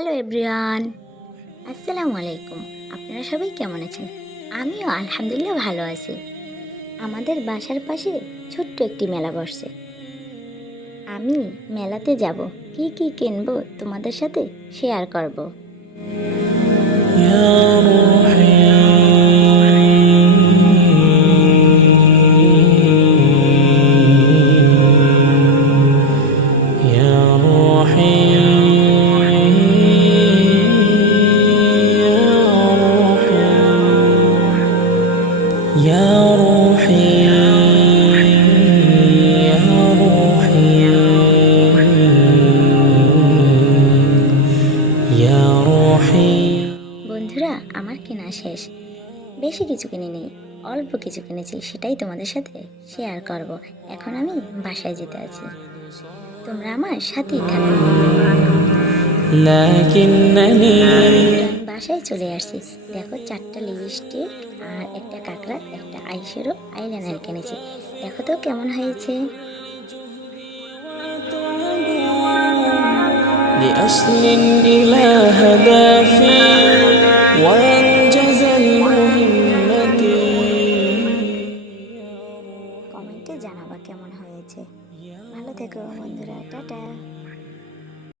Hello everyone, আসসালামু আলাইকুম। আপনারা সবাই কেমন আছেন? আমিও আলহামদুলিল্লাহ ভালো আছি। আমাদের বাসার পাশে ছোট্ট একটি মেলা বসছে। আমি মেলাতে যাব, কি কি কিনবো তোমাদের সাথে শেয়ার করব। يا روحي يا روحي يا روحي يا روحي يا روحي বন্ধুরা, আমার কেনা শেষ। বেশি কিছু কিনে নেই, অল্প কিছু কিনেছি, সেটাই তোমাদের সাথে শেয়ার করব। এখন আমি বাসায় যেতে আছি, তোমরা আমার সাথেই থাকো। لكنني আমি বাসায় চলে আসছি। দেখো, 4টা লিপস্টিক আর একটা কাঁকড়া, একটা আইশ্যাডো আইলাইনার কিনেছি। দেখো তো কেমন হয়েছে। لأصل إلى هدافي وأنجز المهمة কমেন্টে জানাবা কেমন হয়েছে। ভালো থেকো বন্ধুরা, টাটা।